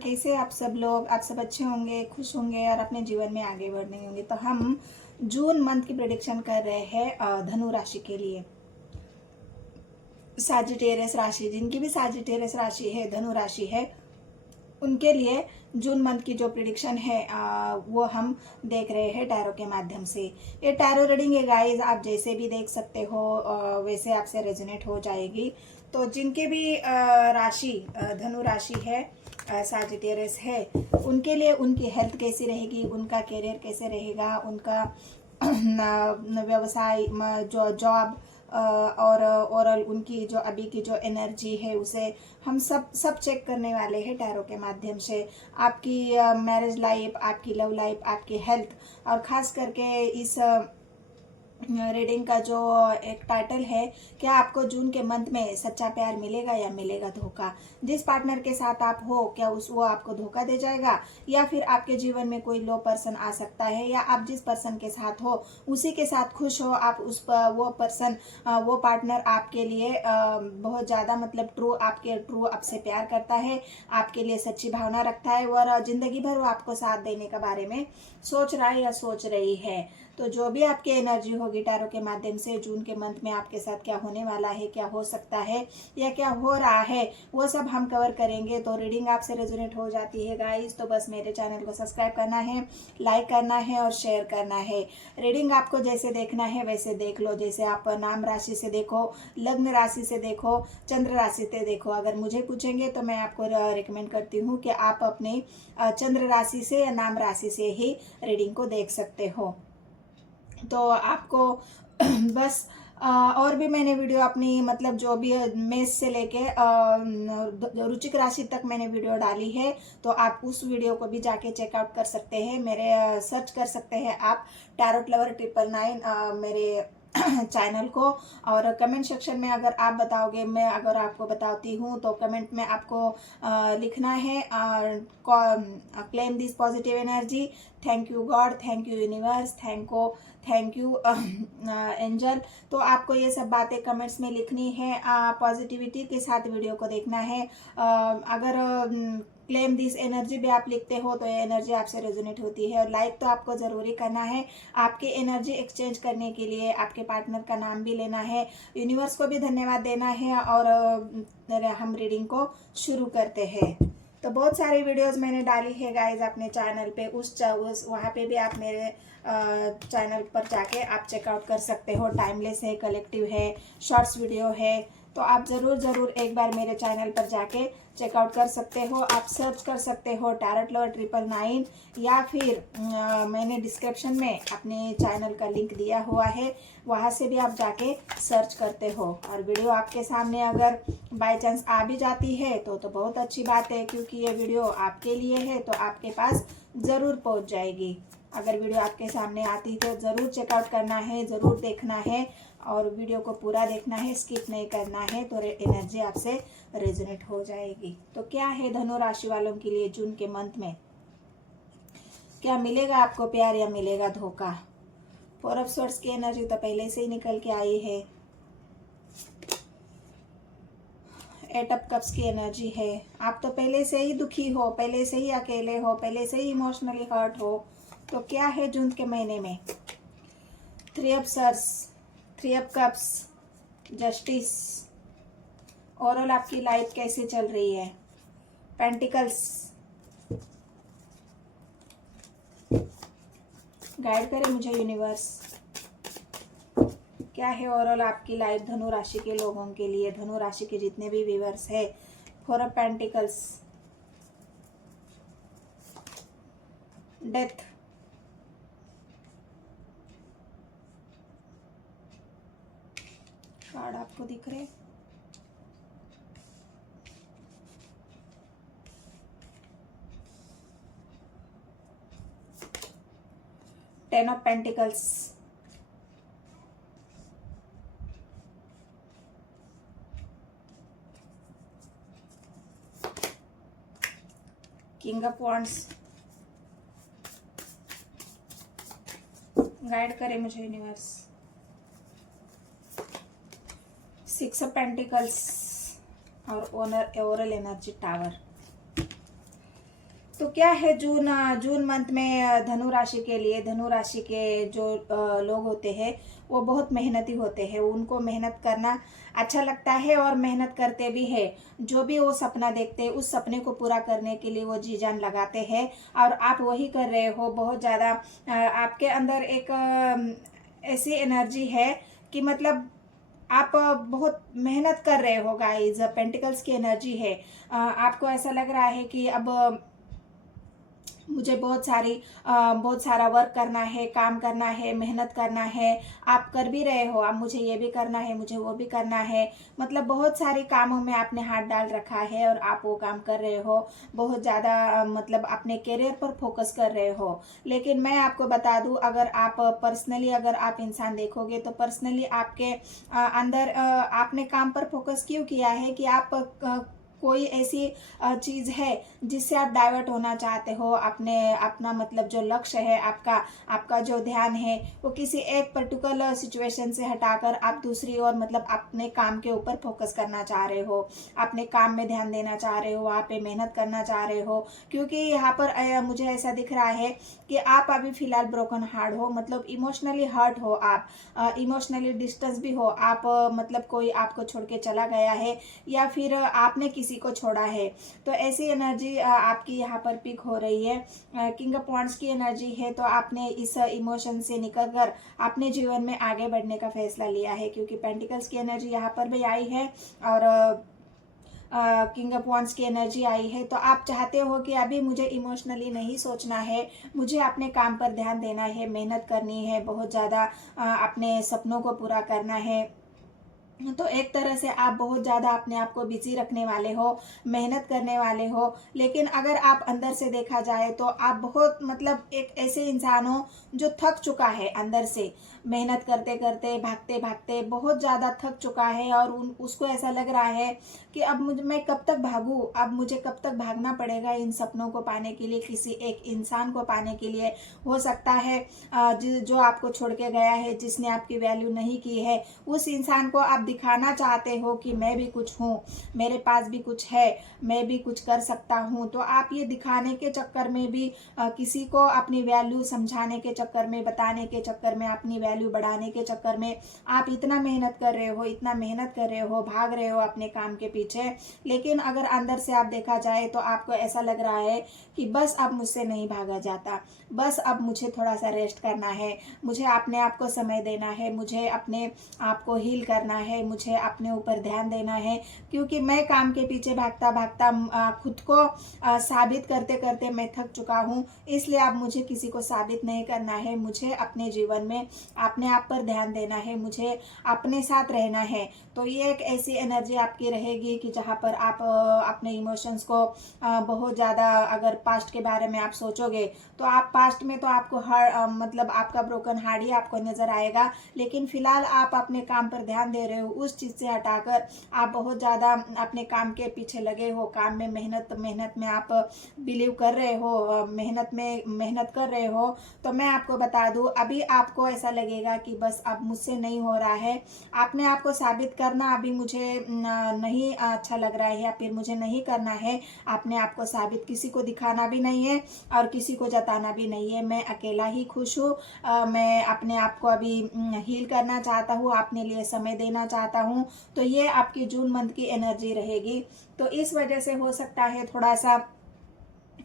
कैसे आप सब लोग, आप सब अच्छे होंगे, खुश होंगे और अपने जीवन में आगे बढ़ रहे होंगे। तो हम जून मंथ की प्रेडिक्शन कर रहे हैं धनु राशि के लिए। सजिटेरियस राशि, जिनकी भी सजिटेरियस राशि है, धनु राशि है, उनके लिए जून मंथ की जो प्रिडिक्शन है वो हम देख रहे हैं टैरो के माध्यम से। ये टैरो रीडिंग है गाइस, आप जैसे भी देख सकते हो वैसे आपसे रेजोनेट हो जाएगी। तो जिनके भी राशि धनु राशि है, सजिटेरियस है, उनके लिए उनकी हेल्थ कैसी रहेगी, उनका करियर कैसे रहेगा, उनका व्यवसाय, जो जॉब और ओवरऑल उनकी जो अभी की जो एनर्जी है उसे हम सब चेक करने वाले हैं टैरो के माध्यम से। आपकी मैरिज लाइफ, आपकी लव लाइफ, आपकी हेल्थ, और ख़ास करके इस रीडिंग का जो एक टाइटल है, क्या आपको जून के मंथ में सच्चा प्यार मिलेगा या मिलेगा धोखा। जिस पार्टनर के साथ आप हो, क्या वो आपको धोखा दे जाएगा, या फिर आपके जीवन में कोई लो पर्सन आ सकता है, या आप जिस पर्सन के साथ हो उसी के साथ खुश हो। आप वो पर्सन, वो पार्टनर आपके लिए बहुत ज़्यादा मतलब ट्रू आपसे प्यार करता है, आपके लिए सच्ची भावना रखता है और ज़िंदगी भर वो आपको साथ देने के बारे में सोच रहा है या सोच रही है। तो जो भी आपकी एनर्जी होगी टैरो के माध्यम से जून के मंथ में आपके साथ क्या होने वाला है, क्या हो सकता है या क्या हो रहा है, वो सब हम कवर करेंगे। तो रीडिंग आपसे रेजोनेट हो जाती है गाइस, तो बस मेरे चैनल को सब्सक्राइब करना है, लाइक करना है और शेयर करना है। रीडिंग आपको जैसे देखना है वैसे देख लो, जैसे आप नाम राशि से देखो, लग्न राशि से देखो, चंद्र राशि से देखो। अगर मुझे पूछेंगे तो मैं आपको रिकमेंड करती हूँ कि आप अपने चंद्र राशि से या नाम राशि से ही रीडिंग को देख सकते हो। तो आपको बस और भी मैंने वीडियो अपनी मतलब जो भी मेष से लेके रुचिक राशि तक मैंने वीडियो डाली है, तो आप उस वीडियो को भी जाके चेकआउट कर सकते हैं। मेरे सर्च कर सकते हैं आप टैरोट लवर 999 मेरे चैनल को। और कमेंट सेक्शन में अगर आप बताओगे, मैं अगर आपको बताती हूँ तो कमेंट में आपको लिखना है claim this positive energy, thank you God, thank you universe, thank you angel. तो आपको ये सब बातें कमेंट्स में लिखनी है, पॉजिटिविटी के साथ वीडियो को देखना है। अगर क्लेम दिस एनर्जी भी आप लिखते हो तो ये एनर्जी आपसे रेजोनेट होती है। और लाइक तो आपको ज़रूरी करना है, आपकी एनर्जी एक्सचेंज करने के लिए आपके पार्टनर का नाम भी लेना है, यूनिवर्स को भी धन्यवाद देना है। और हम रीडिंग को शुरू करते हैं। तो बहुत सारी वीडियोस मैंने डाली है गाइज अपने चैनल पे, उस वहाँ पे भी आप मेरे चैनल पर जाके आप चेकआउट कर सकते हो। टाइमलेस है, कलेक्टिव है, शॉर्ट्स वीडियो है, तो आप ज़रूर एक बार मेरे चैनल पर जाके चेकआउट कर सकते हो। आप सर्च कर सकते हो टैरोट लवर 999, या फिर मैंने डिस्क्रिप्शन में अपने चैनल का लिंक दिया हुआ है, वहाँ से भी आप जाके सर्च करते हो। और वीडियो आपके सामने अगर बाय चांस आ भी जाती है तो बहुत अच्छी बात है, क्योंकि ये वीडियो आपके लिए है तो आपके पास ज़रूर पहुँच जाएगी। अगर वीडियो आपके सामने आती तो ज़रूर चेकआउट करना है, ज़रूर देखना है और वीडियो को पूरा देखना है, स्किप नहीं करना है, तो एनर्जी आपसे रेजोनेट हो जाएगी। तो क्या है धनु राशि वालों के लिए जून के मंथ में, क्या मिलेगा आपको प्यार या मिलेगा धोखा। 4 ऑफ स्वॉर्ड्स की एनर्जी तो पहले से ही निकल के आई है, 8 ऑफ कप्स की एनर्जी है। आप तो पहले से ही दुखी हो, पहले से ही अकेले हो, पहले से ही इमोशनली हर्ट हो। तो क्या है जून के महीने में, 3 of swords, 3 of cups, justice. Overall आपकी लाइफ कैसे चल रही है, पेंटिकल्स। गाइड करे मुझे यूनिवर्स, क्या है ओवरऑल आपकी लाइफ धनु राशि के लोगों के लिए, धनु राशि के जितने भी व्यूअर्स है। 4 ऑफ पेंटिकल्स, डेथ, कार्ड आपको दिख रहे, ten of pentacles, king of wands. Guide करे मुझे यूनिवर्स, 6 ऑफ पेंटिकल्स और ओवरऑल एनर्जी टावर। तो क्या है जून मंथ में धनु राशि के लिए, धनु राशि के जो लोग होते हैं वो बहुत मेहनती होते हैं। उनको मेहनत करना अच्छा लगता है और मेहनत करते भी है। जो भी वो सपना देखते हैं उस सपने को पूरा करने के लिए वो जी जान लगाते हैं, और आप वही कर रहे हो। बहुत ज़्यादा आपके अंदर एक ऐसी एनर्जी है कि मतलब आप बहुत मेहनत कर रहे हो गाइस। पेंटिकल्स की एनर्जी है। आपको ऐसा लग रहा है कि अब मुझे बहुत सारा वर्क करना है, काम करना है, मेहनत करना है। आप कर भी रहे हो, अब मुझे ये भी करना है, मुझे वो भी करना है। मतलब बहुत सारे कामों में आपने हाथ डाल रखा है और आप वो काम कर रहे हो। बहुत ज़्यादा मतलब अपने करियर पर फोकस कर रहे हो। लेकिन मैं आपको बता दूं, अगर आप पर्सनली अगर आप इंसान देखोगे तो पर्सनली आपके अंदर आपने काम पर फोकस क्यों किया है कि आप कोई ऐसी चीज़ है जिससे आप डाइवर्ट होना चाहते हो। अपना मतलब जो लक्ष्य है, आपका जो ध्यान है वो किसी एक पर्टिकुलर सिचुएशन से हटाकर आप दूसरी ओर मतलब अपने काम के ऊपर फोकस करना चाह रहे हो। अपने काम में ध्यान देना चाह रहे हो, वहाँ पे मेहनत करना चाह रहे हो। क्योंकि यहाँ पर मुझे ऐसा दिख रहा है कि आप अभी फिलहाल ब्रोकन हार्ट हो, मतलब इमोशनली हर्ट हो, आप इमोशनली डिस्टेंस भी हो। आप मतलब कोई आपको छोड़ के चला गया है या फिर आपने किसी को छोड़ा है। तो ऐसी एनर्जी आपकी यहाँ पर पिक हो रही है। किंग ऑफ वांड्स की एनर्जी है। तो आपने इस इमोशन से निकलकर अपने जीवन में आगे बढ़ने का फैसला लिया है, क्योंकि पेंटिकल्स की एनर्जी यहाँ पर भी आई है और किंग ऑफ वांड्स की एनर्जी आई है। तो आप चाहते हो कि अभी मुझे इमोशनली नहीं सोचना है, मुझे अपने काम पर ध्यान देना है, मेहनत करनी है, बहुत ज़्यादा अपने सपनों को पूरा करना है। तो एक तरह से आप बहुत ज़्यादा अपने आप को बिजी रखने वाले हो, मेहनत करने वाले हो। लेकिन अगर आप अंदर से देखा जाए तो आप बहुत मतलब एक ऐसे इंसान हो जो थक चुका है अंदर से, मेहनत करते करते, भागते भागते बहुत ज़्यादा थक चुका है। और उसको ऐसा लग रहा है कि अब मैं कब तक भागूं, अब मुझे कब तक भागना पड़ेगा इन सपनों को पाने के लिए, किसी एक इंसान को पाने के लिए। हो सकता है जो आपको छोड़ के गया है, जिसने आपकी वैल्यू नहीं की है, उस इंसान को आप दिखाना चाहते हो कि मैं भी कुछ हूँ, मेरे पास भी कुछ है, मैं भी कुछ कर सकता हूँ। तो आप ये दिखाने के चक्कर में भी किसी को अपनी वैल्यू समझाने के चक्कर में, बताने के चक्कर में, अपनी वैल्यू बढ़ाने के चक्कर में आप इतना मेहनत कर रहे हो, इतना मेहनत कर रहे हो, भाग रहे हो अपने काम के पीछे। लेकिन अगर अंदर से आप देखा जाए तो आपको ऐसा लग रहा है कि बस अब मुझसे नहीं भागा जाता, बस अब मुझे थोड़ा सा रेस्ट करना है, मुझे अपने आप को समय देना है, मुझे अपने आप को हील करना है, मुझे अपने ऊपर ध्यान देना है। क्योंकि मैं काम के पीछे भागता भागता खुद को साबित करते करते मैं थक चुका हूँ। इसलिए अब मुझे किसी को साबित नहीं करना है, मुझे अपने जीवन में अपने आप पर ध्यान देना है, मुझे अपने साथ रहना है। तो ये एक ऐसी एनर्जी आपकी रहेगी कि जहाँ पर आप अपने इमोशंस को बहुत ज़्यादा, अगर पास्ट के बारे में आप सोचोगे तो आप पास्ट में तो आपको मतलब आपका ब्रोकन हार्ट ही आपको नजर आएगा। लेकिन फिलहाल आप अपने काम पर ध्यान दे रहे हो, उस चीज़ से हटाकर आप बहुत ज़्यादा अपने काम के पीछे लगे हो। काम में मेहनत में आप बिलीव कर रहे हो, मेहनत कर रहे हो। तो मैं आपको बता दूं, अभी आपको ऐसा लगेगा कि बस अब मुझसे नहीं हो रहा है, अपने आप को साबित करना अभी मुझे नहीं अच्छा लग रहा है, या फिर मुझे नहीं करना है अपने आप को साबित, किसी को दिखाना भी नहीं है और किसी को जताना भी नहीं है। मैं अकेला ही खुश हूँ। मैं अपने आप को अभी हील करना चाहता हूँ, अपने लिए समय देना चाहता हूँ। तो ये आपकी जून मंथ की एनर्जी रहेगी। तो इस वजह से हो सकता है थोड़ा सा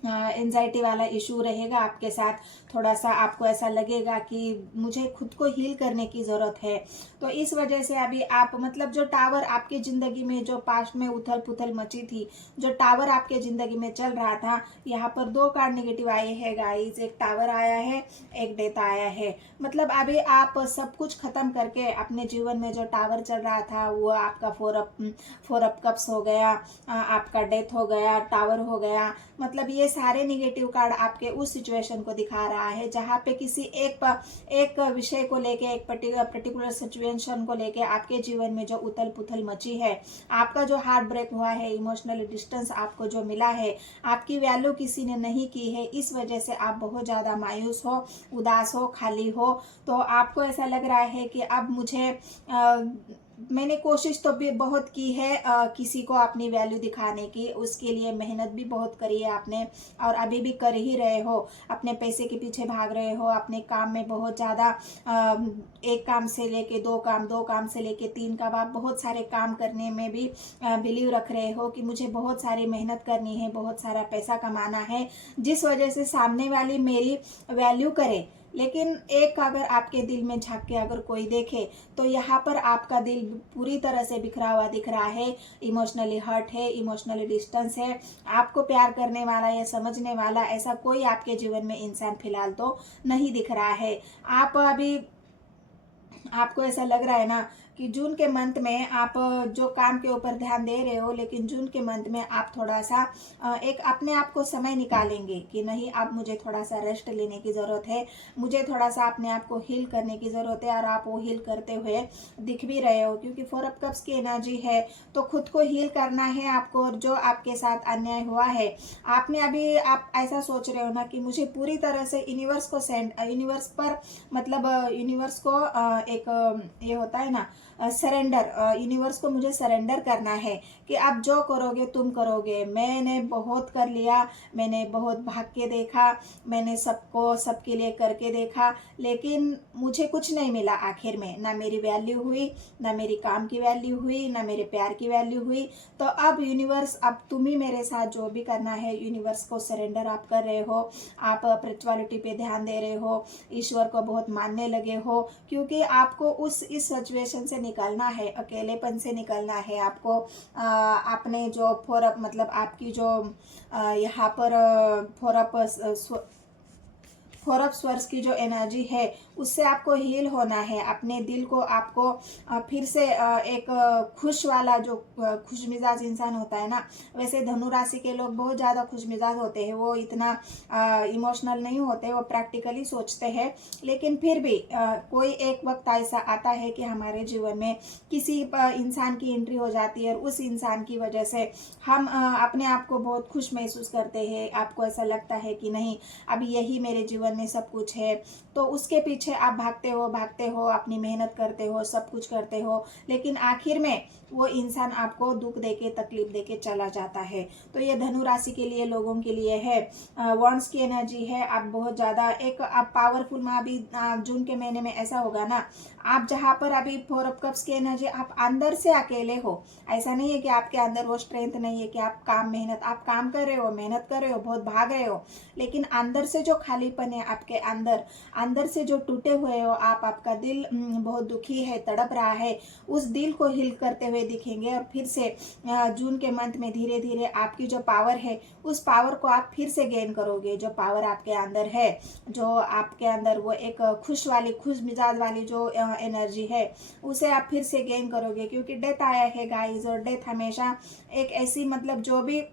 एंजाइटी वाला इशू रहेगा आपके साथ। थोड़ा सा आपको ऐसा लगेगा कि मुझे खुद को हील करने की ज़रूरत है। तो इस वजह से अभी आप मतलब जो टावर आपकी ज़िंदगी में, जो पास्ट में उथल पुथल मची थी, जो टावर आपके ज़िंदगी में चल रहा था, यहाँ पर 2 कार्ड नेगेटिव आए हैं गाइस। एक टावर आया है, एक डेथ आया है। मतलब अभी आप सब कुछ ख़त्म करके अपने जीवन में जो टावर चल रहा था वो आपका 4 अप कप्स हो गया, आपका डेथ हो गया, टावर हो गया। मतलब ये सारे निगेटिव कार्ड आपके उस सिचुएशन को दिखा रहा है जहाँ पे किसी एक विषय को लेके, एक पर्टिकुलर सिचुएशन को लेके आपके जीवन में जो उथल पुथल मची है, आपका जो हार्ट ब्रेक हुआ है, इमोशनल डिस्टेंस आपको जो मिला है, आपकी वैल्यू किसी ने नहीं की है, इस वजह से आप बहुत ज़्यादा मायूस हो, उदास हो, खाली हो। तो आपको ऐसा लग रहा है कि अब मुझे मैंने कोशिश तो भी बहुत की है किसी को अपनी वैल्यू दिखाने की, उसके लिए मेहनत भी बहुत करी है आपने, और अभी भी कर ही रहे हो। अपने पैसे के पीछे भाग रहे हो, अपने काम में बहुत ज़्यादा, एक काम से लेके दो काम, दो काम से लेके तीन काम, आप बहुत सारे काम करने में भी बिलीव रख रहे हो कि मुझे बहुत सारी मेहनत करनी है, बहुत सारा पैसा कमाना है, जिस वजह से सामने वाली मेरी वैल्यू करे। लेकिन एक अगर आपके दिल में झांक के अगर कोई देखे, तो यहाँ पर आपका दिल पूरी तरह से बिखरा हुआ दिख रहा है, इमोशनली हर्ट है, इमोशनली डिस्टेंस है। आपको प्यार करने वाला या समझने वाला ऐसा कोई आपके जीवन में इंसान फिलहाल तो नहीं दिख रहा है। आप अभी, आपको ऐसा लग रहा है ना कि जून के मंथ में आप जो काम के ऊपर ध्यान दे रहे हो, लेकिन जून के मंथ में आप थोड़ा सा एक अपने आप को समय निकालेंगे कि नहीं, अब मुझे थोड़ा सा रेस्ट लेने की ज़रूरत है, मुझे थोड़ा सा अपने आप को हील करने की ज़रूरत है। और आप वो हील करते हुए दिख भी रहे हो, क्योंकि 4 ऑफ कप्स की एनर्जी है, तो खुद को हील करना है आपको। और जो आपके साथ अन्याय हुआ है, आपने अभी, आप ऐसा सोच रहे हो ना कि मुझे पूरी तरह से यूनिवर्स को यूनिवर्स पर, मतलब यूनिवर्स को एक ये होता है ना, सरेंडर, यूनिवर्स को मुझे सरेंडर करना है कि आप जो करोगे तुम करोगे। मैंने बहुत कर लिया, मैंने बहुत भाग के देखा, मैंने सबको सबके लिए करके देखा, लेकिन मुझे कुछ नहीं मिला आखिर में। ना मेरी वैल्यू हुई, ना मेरी काम की वैल्यू हुई, ना मेरे प्यार की वैल्यू हुई। तो अब यूनिवर्स, अब तुम ही मेरे साथ जो भी करना है, यूनिवर्स को सरेंडर आप कर रहे हो। आप स्पिरिचुअलिटी पे ध्यान दे रहे हो, ईश्वर को बहुत मानने लगे हो, क्योंकि आपको इस सिचुएशन से निकलना है, अकेलेपन से निकलना है आपको। आपने जो फोरअप, मतलब आपकी जो यहाँ पर फोरअप स्वर्स की जो एनर्जी है, उससे आपको हील होना है। अपने दिल को आपको फिर से एक खुश वाला, जो खुश मिजाज इंसान होता है ना, वैसे धनु राशि के लोग बहुत ज़्यादा खुश मिजाज होते हैं, वो इतना इमोशनल नहीं होते, वो प्रैक्टिकली सोचते हैं। लेकिन फिर भी कोई एक वक्त ऐसा आता है कि हमारे जीवन में किसी इंसान की एंट्री हो जाती है, और उस इंसान की वजह से हम अपने आप को बहुत खुश महसूस करते हैं। आपको ऐसा लगता है कि नहीं, अभी यही मेरे जीवन में सब कुछ है। तो उसके पीछे आप भागते हो, अपनी मेहनत करते हो, सब कुछ करते हो, लेकिन आखिर में वो इंसान आपको दुख देके, तकलीफ देके चला जाता है। तो ये धनु राशि के लिए, लोगों के लिए है। वॉन्ड्स की एनर्जी है। आप बहुत ज़्यादा एक आप पावरफुल में, अभी जून के महीने में ऐसा होगा ना, आप जहाँ पर अभी 4 ऑफ कप्स की एनर्जी, आप अंदर से अकेले हो। ऐसा नहीं है कि आपके अंदर वो स्ट्रेंथ नहीं है कि आप आप काम कर रहे हो, मेहनत कर रहे हो, बहुत भाग रहे हो, लेकिन अंदर से जो खालीपन है आपके अंदर से जो टूटे हुए हो आप, आपका दिल बहुत दुखी है, तड़प रहा है, उस दिल को हील करते हुए दिखेंगे। और फिर से जून के मंथ में धीरे धीरे आपकी जो पावर है, उस पावर को आप फिर से गेन करोगे। जो पावर आपके अंदर है, जो आपके अंदर वो एक खुश मिजाज वाली जो एनर्जी है, उसे आप फिर से गेन करोगे। क्योंकि डेथ आया है गाइस, और डेथ हमेशा एक ऐसी, मतलब जो भी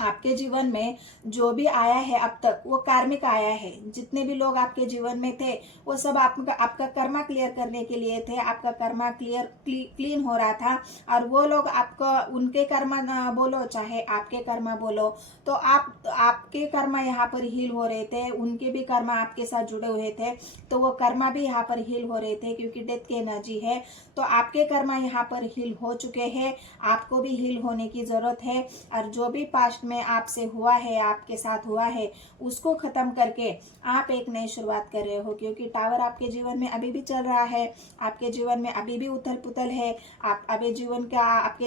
आपके जीवन में जो भी आया है अब तक, वो कार्मिक आया है। जितने भी लोग आपके जीवन में थे, वो सब आपका कर्मा क्लियर करने के लिए थे। आपका कर्मा क्लीन हो रहा था, और वो लोग आपका, उनके कर्मा बोलो चाहे आपके कर्मा बोलो, तो आपके कर्मा यहाँ पर हील हो रहे थे, उनके भी कर्मा आपके साथ जुड़े हुए थे, तो वो कर्मा भी यहाँ पर हील हो रहे थे। क्योंकि डेथ की एनर्जी है, तो आपके कर्मा यहाँ पर हील हो चुके हैं, आपको भी हील होने की जरूरत है। और जो भी पास्ट में आपसे हुआ है, आपके साथ हुआ है, उसको खत्म करके आप एक नई शुरुआत कर रहे हो। क्योंकि टावर आपके जीवन में अभी भी चल रहा है, आपके जीवन में अभी भी उथल पुथल है, आपके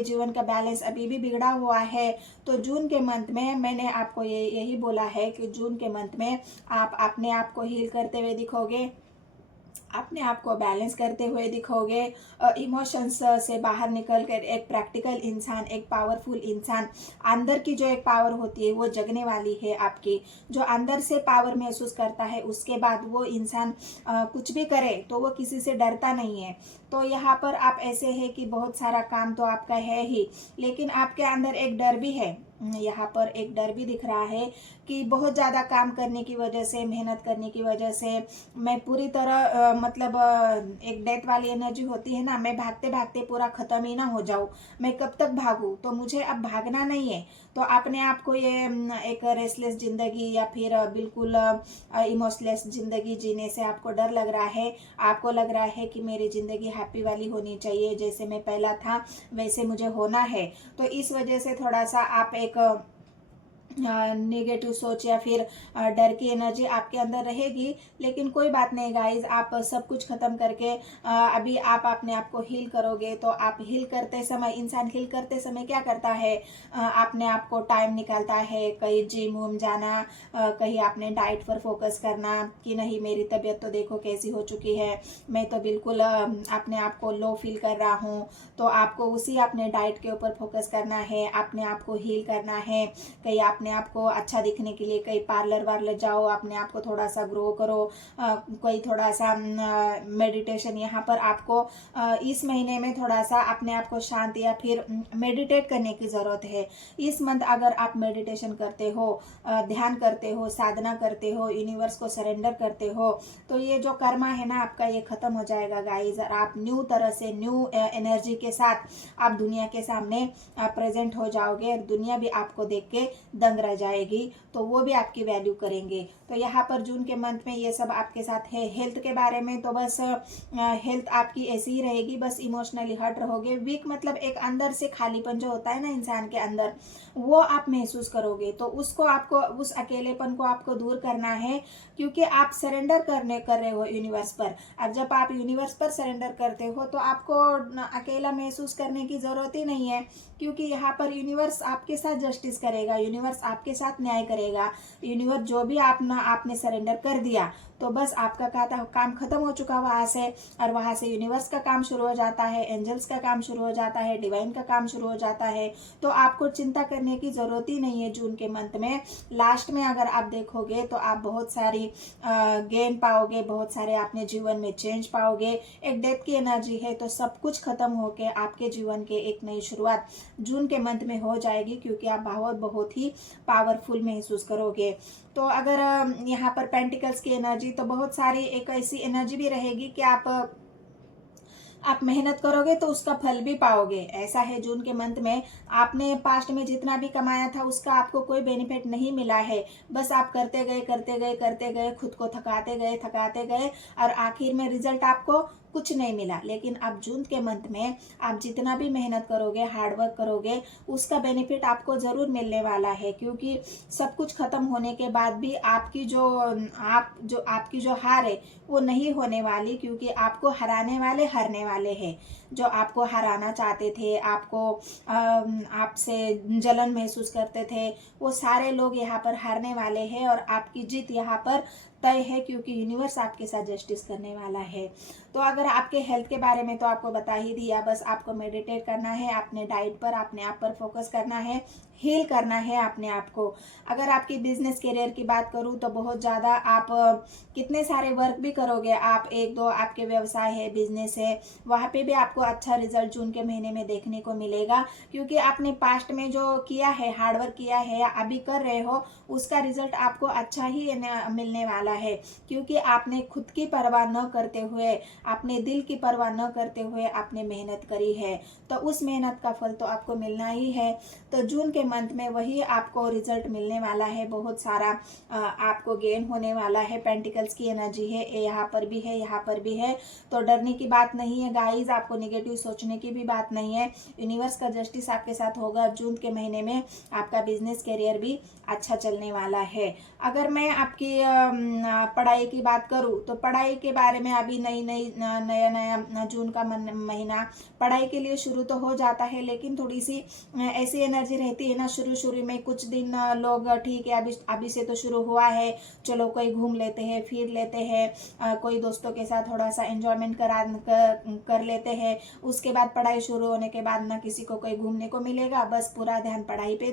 जीवन का बैलेंस अभी भी बिगड़ा हुआ है। तो जून के मंथ में मैंने आपको यही बोला है कि जून के मंथ में आप अपने आप को हील करते हुए दिखोगे, अपने आप को बैलेंस करते हुए दिखोगे, इमोशंस से बाहर निकल कर एक प्रैक्टिकल इंसान, एक पावरफुल इंसान, अंदर की जो एक पावर होती है वो जगने वाली है आपकी। जो अंदर से पावर महसूस करता है, उसके बाद वो इंसान कुछ भी करे तो वो किसी से डरता नहीं है। तो यहाँ पर आप ऐसे है कि बहुत सारा काम तो आपका है ही, लेकिन आपके अंदर एक डर भी है। यहाँ पर एक डर भी दिख रहा है कि बहुत ज़्यादा काम करने की वजह से, मेहनत करने की वजह से मैं पूरी तरह मतलब एक डेथ वाली एनर्जी होती है ना, मैं भागते भागते पूरा ख़त्म ही ना हो जाऊँ, मैं कब तक भागूँ। तो मुझे अब भागना नहीं है। तो अपने आप को ये एक रेस्टलेस ज़िंदगी या फिर बिल्कुल इमोशनलेस ज़िंदगी जीने से आपको डर लग रहा है, आपको लग रहा है कि मेरी ज़िंदगी हैप्पी वाली होनी चाहिए, जैसे मैं पहला था वैसे मुझे होना है। तो इस वजह से थोड़ा सा आप एक नेगेटिव सोच या फिर डर की एनर्जी आपके अंदर रहेगी। लेकिन कोई बात नहीं गाइज, आप सब कुछ खत्म करके अभी आप अपने आप को हील करोगे। तो आप हील करते समय, इंसान हील करते समय क्या करता है, अपने आप को टाइम निकालता है, कहीं जिम वूम जाना, कहीं अपने डाइट पर फोकस करना कि नहीं मेरी तबीयत तो देखो कैसी हो चुकी है, मैं तो बिल्कुल अपने आप को लो फील कर रहा हूँ। तो आपको उसी अपने डाइट के ऊपर फोकस करना है, अपने आप को हील करना है। कहीं अपने आप को अच्छा दिखने के लिए कहीं पार्लर वार्लर जाओ, अपने आप को थोड़ा सा ग्रो करो, कोई थोड़ा सा मेडिटेशन यहाँ पर आपको इस महीने में थोड़ा सा अपने आप को शांत या फिर मेडिटेट करने की ज़रूरत है। इस मंथ अगर आप मेडिटेशन करते हो, ध्यान करते हो, साधना करते हो, यूनिवर्स को सरेंडर करते हो, तो ये जो कर्मा है ना आपका, ये खत्म हो जाएगा गाइज। और आप न्यू तरह से, न्यू एनर्जी के साथ आप दुनिया के सामने प्रेजेंट हो जाओगे, और दुनिया भी आपको देख के दंग रह जाएगी। तो वो भी आपकी वैल्यू करेंगे। तो यहाँ पर जून के मंथ में ये सब आपके साथ है। हेल्थ के बारे में तो बस हेल्थ आपकी ऐसी ही रहेगी, बस इमोशनली हर्ट रहोगे। वीक मतलब एक अंदर से खालीपन जो होता है ना इंसान के अंदर, वो आप महसूस करोगे। तो उसको आपको, उस अकेलेपन को आपको दूर करना है, क्योंकि आप सरेंडर कर रहे हो यूनिवर्स पर। और जब आप यूनिवर्स पर सरेंडर करते हो तो आपको अकेला महसूस करने की ज़रूरत ही नहीं है, क्योंकि यहाँ पर यूनिवर्स आपके साथ जस्टिस करेगा, यूनिवर्स आपके साथ न्याय करेगा। यूनिवर्स जो भी आपने सरेंडर कर दिया, तो बस आपका काम खत्म हो चुका वहाँ से। और वहाँ से यूनिवर्स का काम शुरू हो जाता है, एंजल्स का काम शुरू हो जाता है, डिवाइन का काम शुरू हो जाता है। तो आपको चिंता करने की ज़रूरत ही नहीं है। जून के मंथ में लास्ट में अगर आप देखोगे तो आप बहुत सारी गेन पाओगे, बहुत सारे अपने जीवन में चेंज पाओगे। एक डेथ की एनर्जी है, तो सब कुछ खत्म होके आपके जीवन के एक नई शुरुआत जून के मंथ में हो जाएगी, क्योंकि आप बहुत ही पावरफुल महसूस करोगे। तो अगर यहाँ पर पेंटिकल्स की एनर्जी, तो बहुत सारी एक ऐसी एनर्जी भी रहेगी कि आप मेहनत करोगे तो उसका फल भी पाओगे। ऐसा है जून के मंथ में, आपने पास्ट में जितना भी कमाया था उसका आपको कोई बेनिफिट नहीं मिला है। बस आप करते गए, खुद को थकाते गए, और आखिर में रिजल्ट आपको कुछ नहीं मिला। लेकिन अब जून के मंथ में आप जितना भी मेहनत करोगे, हार्डवर्क करोगे, उसका बेनिफिट आपको ज़रूर मिलने वाला है। क्योंकि सब कुछ खत्म होने के बाद भी आपकी जो हार है वो नहीं होने वाली, क्योंकि आपको हराने वाले हारने वाले हैं। जो आपको हराना चाहते थे, आपको आपसे जलन महसूस करते थे, वो सारे लोग यहाँ पर हारने वाले हैं, और आपकी जीत यहाँ पर तय है, क्योंकि यूनिवर्स आपके साथ जस्टिस करने वाला है। तो अगर आपके हेल्थ के बारे में तो आपको बता ही दिया, बस आपको मेडिटेट करना है, अपने डाइट पर, अपने आप पर फोकस करना है, हील करना है अपने आप को। अगर आपकी बिजनेस करियर की बात करूँ तो बहुत ज़्यादा आप कितने सारे वर्क भी करोगे, आप एक दो आपके व्यवसाय है, बिजनेस है, वहाँ पे भी आपको अच्छा रिजल्ट जून के महीने में देखने को मिलेगा। क्योंकि आपने पास्ट में जो किया है, हार्डवर्क किया है या अभी कर रहे हो, उसका रिजल्ट आपको अच्छा ही मिलने वाला है। क्योंकि आपने खुद की परवाह न करते हुए, अपने दिल की परवाह न करते हुए आपने मेहनत करी है, तो उस मेहनत का फल तो आपको मिलना ही है। तो जून के मंथ में वही आपको रिजल्ट मिलने वाला है, बहुत सारा आपको गेन होने वाला है। पेंटिकल्स की एनर्जी है, यहाँ पर भी है, यहाँ पर भी है। तो डरने की बात नहीं है गाइज, आपको नेगेटिव सोचने की भी बात नहीं है। यूनिवर्स का जस्टिस आपके साथ होगा। जून के महीने में आपका बिजनेस करियर भी अच्छा चलने वाला है। अगर मैं आपकी पढ़ाई की बात करूँ तो पढ़ाई के बारे में अभी नया जून का महीना पढ़ाई के लिए शुरू तो हो जाता है, लेकिन थोड़ी सी ऐसी एनर्जी रहती है ना, शुरू में कुछ दिन लोग ठीक है, अभी से तो शुरू हुआ है, चलो कोई घूम लेते हैं, फिर लेते हैं, कोई दोस्तों के साथ थोड़ा सा एंजॉयमेंट कर लेते हैं। उसके बाद पढ़ाई शुरू होने के बाद ना किसी को कोई घूमने को मिलेगा, बस पूरा ध्यान पढ़ाई पे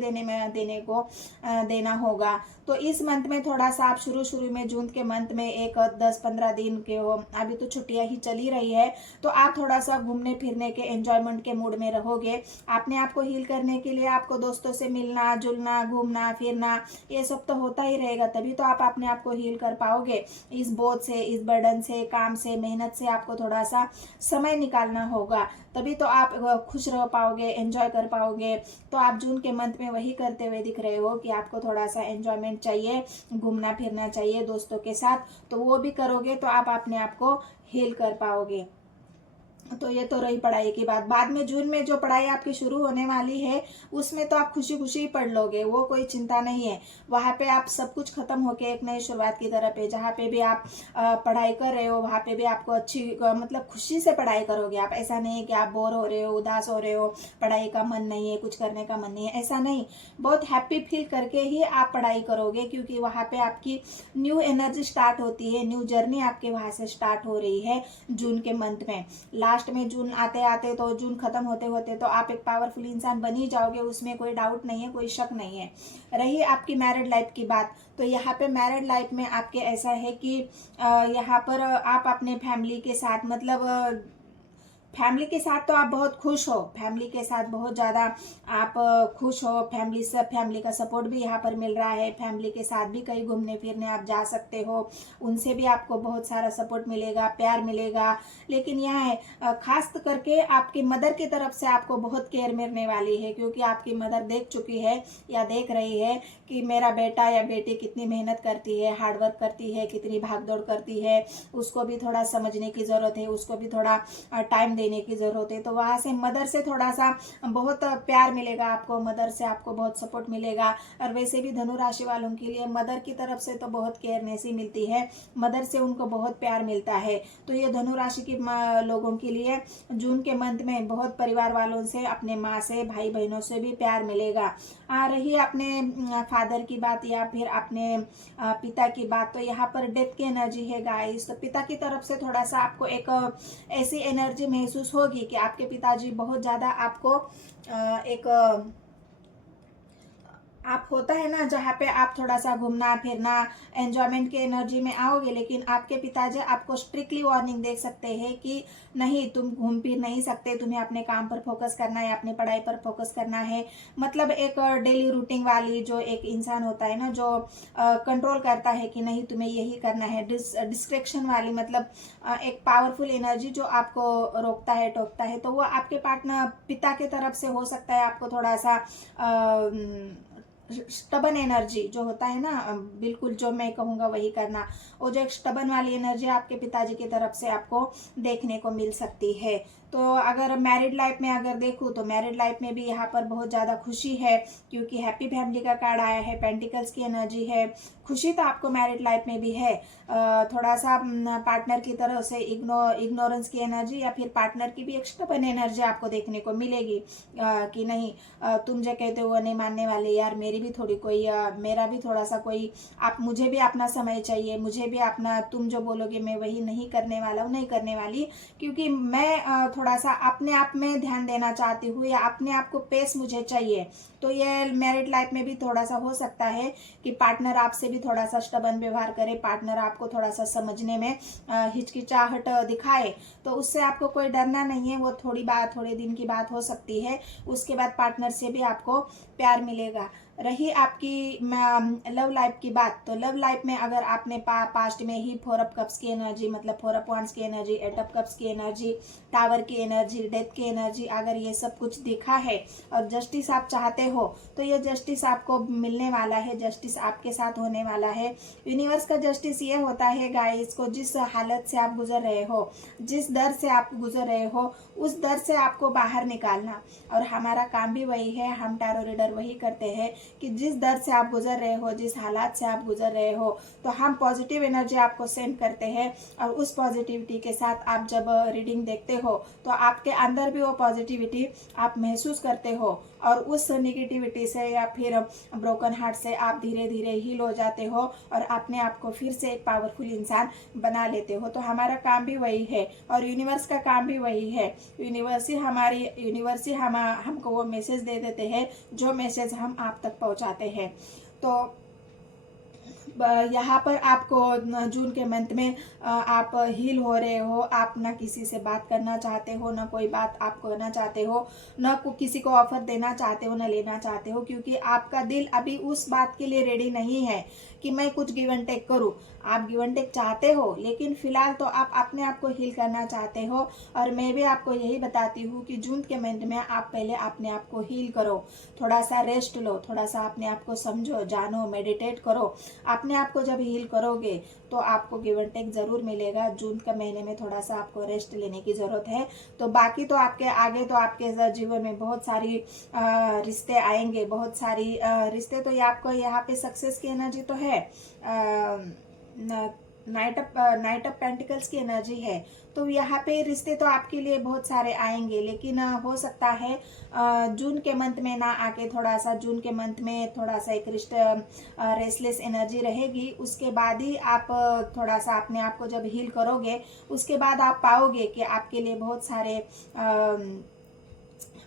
देना होगा। तो इस मंथ में थोड़ा सा आप शुरू में जून के मंथ में एक 10-15 दिन के हो, अभी तो छुट्टियां ही चली रही है, तो आप थोड़ा सा घूमने फिरने के, एंजॉयमेंट के मूड में रहोगे। अपने आप को हील करने के लिए आपको दोस्तों से मिलना जुलना, घूमना फिरना, ये सब तो होता ही रहेगा। तभी तो आप अपने आप को हील कर पाओगे। इस बोझ से, इस बर्डन से, काम से, मेहनत से आपको थोड़ा सा समय निकालना होगा, तभी तो आप खुश रह पाओगे, एंजॉय कर पाओगे। तो आप जून के मंथ में वही करते हुए दिख रहे हो कि आपको थोड़ा सा एंजॉयमेंट चाहिए, घूमना फिरना चाहिए दोस्तों के साथ, तो वो भी करोगे तो आप अपने आप को हील कर पाओगे। तो ये तो रही पढ़ाई की बात। बाद में जून में जो पढ़ाई आपकी शुरू होने वाली है उसमें तो आप खुशी खुशी ही पढ़ लोगे, वो कोई चिंता नहीं है। वहाँ पे आप सब कुछ खत्म होके एक नई शुरुआत की तरफ है। जहाँ पे भी आप पढ़ाई कर रहे हो वहाँ पे भी आपको अच्छी मतलब खुशी से पढ़ाई करोगे आप। ऐसा नहीं है कि आप बोर हो रहे हो, उदास हो रहे हो, पढ़ाई का मन नहीं है, कुछ करने का मन नहीं है, ऐसा नहीं। बहुत हैप्पी फील करके ही आप पढ़ाई करोगे, क्योंकि वहाँ पे आपकी न्यू एनर्जी स्टार्ट होती है, न्यू जर्नी आपके वहाँ से स्टार्ट हो रही है जून के मंथ में। लास्ट में जून आते आते तो जून खत्म होते होते तो आप एक पावरफुल इंसान बन ही जाओगे, उसमें कोई डाउट नहीं है, कोई शक नहीं है। रही आपकी मैरिड लाइफ की बात, तो यहाँ पे मैरिड लाइफ में आपके ऐसा है कि यहाँ पर आप अपने फैमिली के साथ मतलब फैमिली के साथ तो आप बहुत खुश हो, फैमिली के साथ बहुत ज़्यादा आप खुश हो। फैमिली का सपोर्ट भी यहाँ पर मिल रहा है। फैमिली के साथ भी कहीं घूमने फिरने आप जा सकते हो, उनसे भी आपको बहुत सारा सपोर्ट मिलेगा, प्यार मिलेगा। लेकिन यहाँ है खास करके आपकी मदर की तरफ से आपको बहुत केयर मिलने वाली है, क्योंकि आपकी मदर देख चुकी है या देख रही है कि मेरा बेटा या बेटी कितनी मेहनत करती है, हार्डवर्क करती है, कितनी भागदौड़ करती है। उसको भी थोड़ा समझने की ज़रूरत है, उसको भी थोड़ा टाइम देने की ज़रूरत है। तो वहाँ से मदर से थोड़ा सा बहुत प्यार मिलेगा आपको, मदर से आपको बहुत सपोर्ट मिलेगा। और वैसे भी धनु राशि वालों के लिए मदर की तरफ से तो बहुत केयरनेस ही मिलती है, मदर से उनको बहुत प्यार मिलता है। तो ये धनु राशि के लोगों के लिए जून के मंथ में बहुत परिवार वालों से, अपने माँ से, भाई बहनों से भी प्यार मिलेगा। आ रही अपने फादर की बात या फिर अपने पिता की बात, तो यहाँ पर डेथ की एनर्जी है गाइस। तो पिता की तरफ से थोड़ा सा आपको एक ऐसी एनर्जी महसूस होगी कि आपके पिताजी बहुत ज़्यादा आपको एक आप होता है ना जहाँ पे आप थोड़ा सा घूमना फिरना एंजॉयमेंट की एनर्जी में आओगे, लेकिन आपके पिताजी आपको स्ट्रिक्टली वार्निंग दे सकते हैं कि नहीं, तुम घूम फिर नहीं सकते, तुम्हें अपने काम पर फोकस करना है, अपनी पढ़ाई पर फोकस करना है। मतलब एक डेली रूटीन वाली जो एक इंसान होता है ना, जो कंट्रोल करता है कि नहीं तुम्हें यही करना है, डिस्ट्रैक्शन वाली मतलब एक पावरफुल एनर्जी जो आपको रोकता है, टोकता है, तो वो आपके पार्टनर पिता के तरफ से हो सकता है। आपको थोड़ा सा स्टबन एनर्जी जो होता है ना, बिल्कुल जो मैं कहूँगा वही करना, वो जो एक स्टबन वाली एनर्जी आपके पिताजी की तरफ से आपको देखने को मिल सकती है। तो अगर मैरिड लाइफ में अगर देखूँ तो मैरिड लाइफ में भी यहाँ पर बहुत ज़्यादा खुशी है, क्योंकि हैप्पी फैमिली का कार्ड आया है, पेंटिकल्स की एनर्जी है। खुशी तो आपको मैरिड लाइफ में भी है। थोड़ा सा पार्टनर की तरफ से इग्नोरेंस की एनर्जी या फिर पार्टनर की भी एक स्टबन एनर्जी आपको देखने को मिलेगी कि नहीं तुम जो कहते हो वो नहीं मानने वाले, यार मेरी भी थोड़ी कोई मेरा भी थोड़ा सा कोई आप, मुझे भी अपना समय चाहिए, मुझे भी अपना, तुम जो बोलोगे मैं वही नहीं करने वाला हूँ, नहीं करने वाली, क्योंकि मैं थोड़ा सा अपने आप में ध्यान देना चाहती हूँ या अपने आप को पेस मुझे चाहिए। तो ये मैरिड लाइफ में भी थोड़ा सा हो सकता है कि पार्टनर आपसे भी थोड़ा सा स्टबन व्यवहार करे, पार्टनर आपको थोड़ा सा समझने में हिचकिचाहट दिखाए। तो उससे आपको कोई डरना नहीं है, वो थोड़ी बात, थोड़े दिन की बात हो सकती है, उसके बाद पार्टनर से भी आपको प्यार मिलेगा। रही आपकी लव लाइफ की बात, तो लव लाइफ में अगर आपने पास्ट में ही 4 ऑफ कप्स की एनर्जी, मतलब 4 ऑफ वांड्स की एनर्जी, 8 ऑफ कप्स की एनर्जी, टावर की एनर्जी, डेथ की एनर्जी, अगर ये सब कुछ दिखा है और जस्टिस आप चाहते हो, तो ये जस्टिस आपको मिलने वाला है, जस्टिस आपके साथ होने वाला है। यूनिवर्स का जस्टिस ये होता है गाइस को, जिस हालत से आप गुजर रहे हो, जिस दर से आप गुजर रहे हो, उस दर से आपको बाहर निकालना। और हमारा काम भी वही है, हम टैरो रीडर वही करते हैं कि जिस दर से आप गुजर रहे हो, जिस हालात से आप गुजर रहे हो, तो हम पॉजिटिव एनर्जी आपको सेंड करते हैं। और उस पॉजिटिविटी के साथ आप जब रीडिंग देखते हो तो आपके अंदर भी वो पॉजिटिविटी आप महसूस करते हो, और उस निगेटिविटी से या फिर ब्रोकन हार्ट से आप धीरे धीरे हील हो जाते हो और अपने आप को फिर से एक पावरफुल इंसान बना लेते हो। तो हमारा काम भी वही है और यूनिवर्स का काम भी वही है। यूनिवर्स ही हमको वो मैसेज दे देते हैं जो मैसेज हम आप तक पहुंचाते हैं। तो यहाँ पर आपको जून के मंथ में आप हील हो रहे हो, आप ना किसी से बात करना चाहते हो, ना कोई बात आप करना चाहते हो, ना किसी को ऑफर देना चाहते हो, ना लेना चाहते हो, क्योंकि आपका दिल अभी उस बात के लिए रेडी नहीं है कि मैं कुछ गिव एंड टेक करूं। आप गिव एंड टेक चाहते हो, लेकिन फिलहाल तो आप अपने आप को हील करना चाहते हो। और मैं भी आपको यही बताती हूँ कि जून के महीने में आप पहले अपने आप को हील करो, थोड़ा सा रेस्ट लो, थोड़ा सा अपने आप को समझो, जानो, मेडिटेट करो। अपने आप को जब हील करोगे तो आपको गिव एंड टेक जरूर मिलेगा। जून के महीने में थोड़ा सा आपको रेस्ट लेने की जरूरत है। तो बाकी तो आपके आगे तो आपके जीवन में बहुत सारी रिश्ते आएंगे, बहुत सारी रिश्ते। तो ये आपको यहाँ पे सक्सेस की एनर्जी तो है, नाइट ऑफ पेंटिकल्स की एनर्जी है। तो यहाँ पे रिश्ते तो आपके लिए बहुत सारे आएंगे, लेकिन हो सकता है जून के मंथ में ना आके थोड़ा सा जून के मंथ में थोड़ा सा एक रेस्टलेस एनर्जी रहेगी। उसके बाद ही आप थोड़ा सा अपने आप को जब हील करोगे, उसके बाद आप पाओगे कि आपके लिए बहुत सारे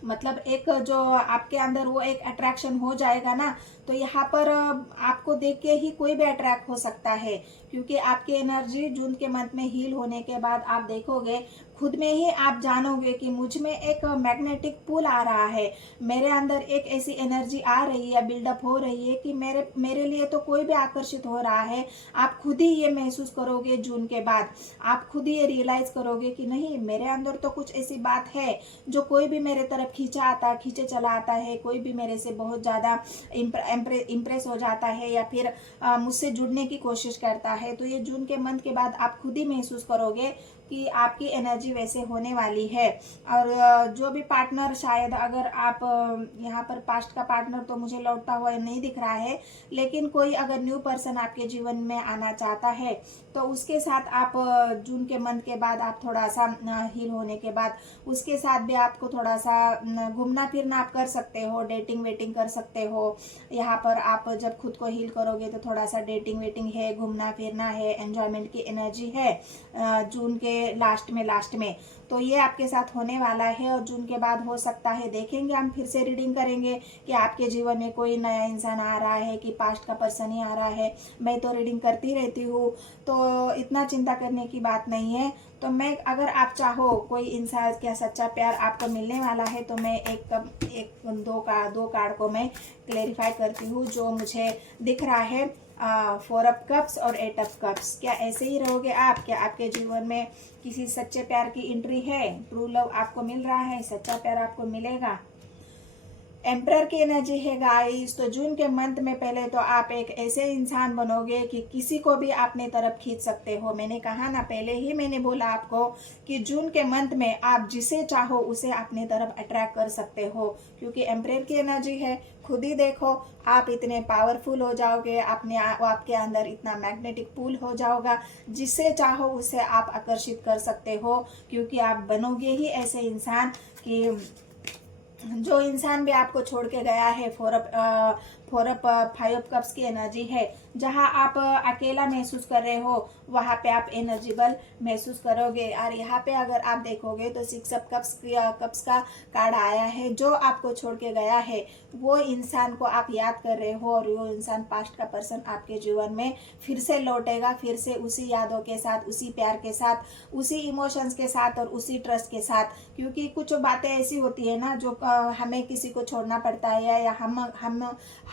मतलब एक जो आपके अंदर वो एक अट्रैक्शन हो जाएगा ना, तो यहाँ पर आपको देख के ही कोई भी अट्रैक्ट हो सकता है, क्योंकि आपकी एनर्जी जून के मंथ में हील होने के बाद आप देखोगे खुद में ही, आप जानोगे कि मुझ में एक मैग्नेटिक पुल आ रहा है, मेरे अंदर एक ऐसी एनर्जी आ रही है, बिल्डअप हो रही है कि मेरे लिए तो कोई भी आकर्षित हो रहा है। आप खुद ही ये महसूस करोगे जून के बाद, आप खुद ही ये रियलाइज करोगे कि नहीं, मेरे अंदर तो कुछ ऐसी बात है जो कोई भी मेरे तरफ खींचे चला आता है, कोई भी मेरे से बहुत ज़्यादा इम्प्रेस हो जाता है या फिर मुझसे जुड़ने की कोशिश करता है। तो ये जून के मंथ के बाद आप खुद ही महसूस करोगे कि आपकी एनर्जी वैसे होने वाली है। और जो भी पार्टनर, शायद अगर आप यहाँ पर पास्ट का पार्टनर तो मुझे लौटता हुआ नहीं दिख रहा है, लेकिन कोई अगर न्यू पर्सन आपके जीवन में आना चाहता है तो उसके साथ आप जून के मंथ के बाद आप थोड़ा सा हील होने के बाद उसके साथ भी आपको थोड़ा सा घूमना फिरना आप कर सकते हो, डेटिंग वेटिंग कर सकते हो। यहाँ पर आप जब खुद को हील करोगे तो थोड़ा सा डेटिंग वेटिंग है, घूमना फिरना है, एंजॉयमेंट की एनर्जी है जून के लास्ट में। तो ये आपके साथ होने वाला है। और जून के बाद हो सकता है, देखेंगे हम फिर से रीडिंग करेंगे कि आपके जीवन में कोई नया इंसान आ रहा है कि पास्ट का पर्सन ही आ रहा है। मैं तो रीडिंग करती रहती हूँ, तो इतना चिंता करने की बात नहीं है। तो मैं, अगर आप चाहो कोई इंसान क्या सच्चा प्यार आपको मिलने वाला है, तो मैं दो कार्ड को मैं क्लेरिफाई करती हूँ जो मुझे दिख रहा है। 4 ऑफ कप्स और 8 ऑफ कप्स। क्या ऐसे ही रहोगे आप? क्या आपके जीवन में किसी सच्चे प्यार की एंट्री है? ट्रू लव आपको मिल रहा है, सच्चा प्यार आपको मिलेगा। एम्परर की एनर्जी है गाइस। तो जून के मंथ में पहले तो आप एक ऐसे इंसान बनोगे कि किसी को भी अपने तरफ खींच सकते हो। मैंने कहा ना, पहले ही मैंने बोला आपको कि जून के मंथ में आप जिसे चाहो उसे अपने तरफ अट्रैक्ट कर सकते हो, क्योंकि एम्परर की एनर्जी है। खुद ही देखो, आप इतने पावरफुल हो जाओगे, आपके अंदर इतना मैग्नेटिक पुल हो जाओगा, जिससे चाहो उसे आप आकर्षित कर सकते हो, क्योंकि आप बनोगे ही ऐसे इंसान कि जो इंसान भी आपको छोड़ के गया है। 5 ऑफ कप्स की एनर्जी है। जहां आप अकेला महसूस कर रहे हो, वहां पे आप एनर्जेबल महसूस करोगे। और यहाँ पे अगर आप देखोगे तो 6 ऑफ कप्स का कार्ड आया है। जो आपको छोड़ के गया है वो इंसान को आप याद कर रहे हो, और वो इंसान, पास्ट का पर्सन, आपके जीवन में फिर से लौटेगा, फिर से उसी यादों के साथ, उसी प्यार के साथ, उसी इमोशंस के साथ और उसी ट्रस्ट के साथ। क्योंकि कुछ बातें ऐसी होती है ना, जो हमें किसी को छोड़ना पड़ता है, या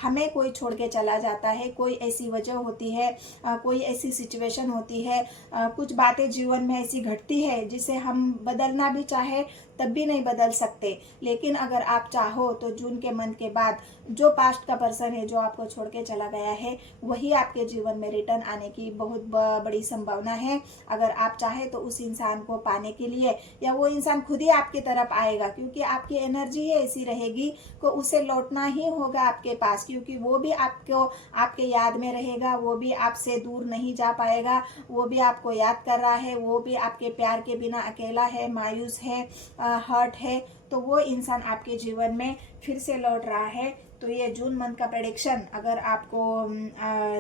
हमें कोई छोड़ के चला जाता है, कोई ऐसी वजह होती है, कोई ऐसी सिचुएशन होती है, कुछ बातें जीवन में ऐसी घटती है जिसे हम बदलना भी चाहे तब भी नहीं बदल सकते। लेकिन अगर आप चाहो तो जून के मंथ के बाद जो पास्ट का पर्सन है, जो आपको छोड़ के चला गया है, वही आपके जीवन में रिटर्न आने की बहुत बड़ी संभावना है। अगर आप चाहे तो उस इंसान को पाने के लिए, या वो इंसान खुद ही आपकी तरफ आएगा, क्योंकि आपकी एनर्जी है ऐसी रहेगी को उसे लौटना ही होगा आपके पास, क्योंकि वो भी आपके याद में रहेगा, वो भी आपसे दूर नहीं जा पाएगा, वो भी आपको याद कर रहा है, वो भी आपके प्यार के बिना अकेला है, मायूस है, हर्ट है। तो वो इंसान आपके जीवन में फिर से लौट रहा है। तो ये जून मंथ का प्रेडिक्शन, अगर आपको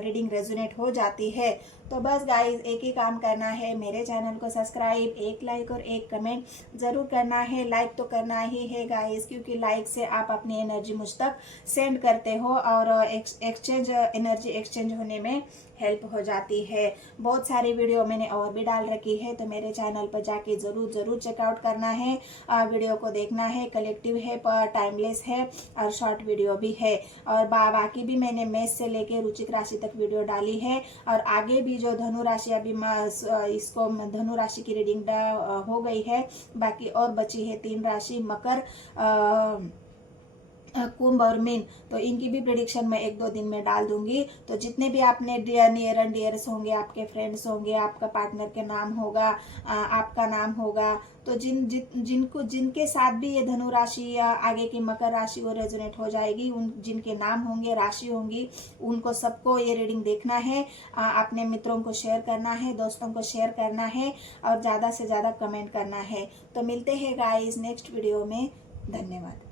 रीडिंग रेजोनेट हो जाती है तो बस गाइस एक ही काम करना है, मेरे चैनल को सब्सक्राइब, एक लाइक और एक कमेंट ज़रूर करना है। लाइक तो करना ही है गाइस, क्योंकि लाइक से आप अपनी एनर्जी मुझ तक सेंड करते हो और एनर्जी एक्सचेंज होने में हेल्प हो जाती है। बहुत सारी वीडियो मैंने और भी डाल रखी है, तो मेरे चैनल पर जाके ज़रूर चेकआउट करना है। वीडियो को देखना है, कलेक्टिव है, टाइमलेस है और शॉर्ट वीडियो भी है। और बाकी भी मैंने मेष से लेके रुचिक राशि तक वीडियो डाली है। और आगे भी जो धनु राशि, अभी इसको धनु राशि की रीडिंग हो गई है, बाकी और बची है 3 राशि, मकर, कुंभ और मीन। तो इनकी भी प्रिडिक्शन मैं 1-2 दिन में डाल दूंगी। तो जितने भी आपने नियर एंड डियर्स होंगे, आपके फ्रेंड्स होंगे, आपका पार्टनर के नाम होगा, आपका नाम होगा, तो जिनके साथ भी ये धनु राशि या आगे की मकर राशि वो रेजोनेट हो जाएगी, उन जिनके नाम होंगे, राशि होंगी, उनको सबको ये रीडिंग देखना है। अपने मित्रों को शेयर करना है, दोस्तों को शेयर करना है और ज़्यादा से ज़्यादा कमेंट करना है। तो मिलते हैं गाइस नेक्स्ट वीडियो में। धन्यवाद।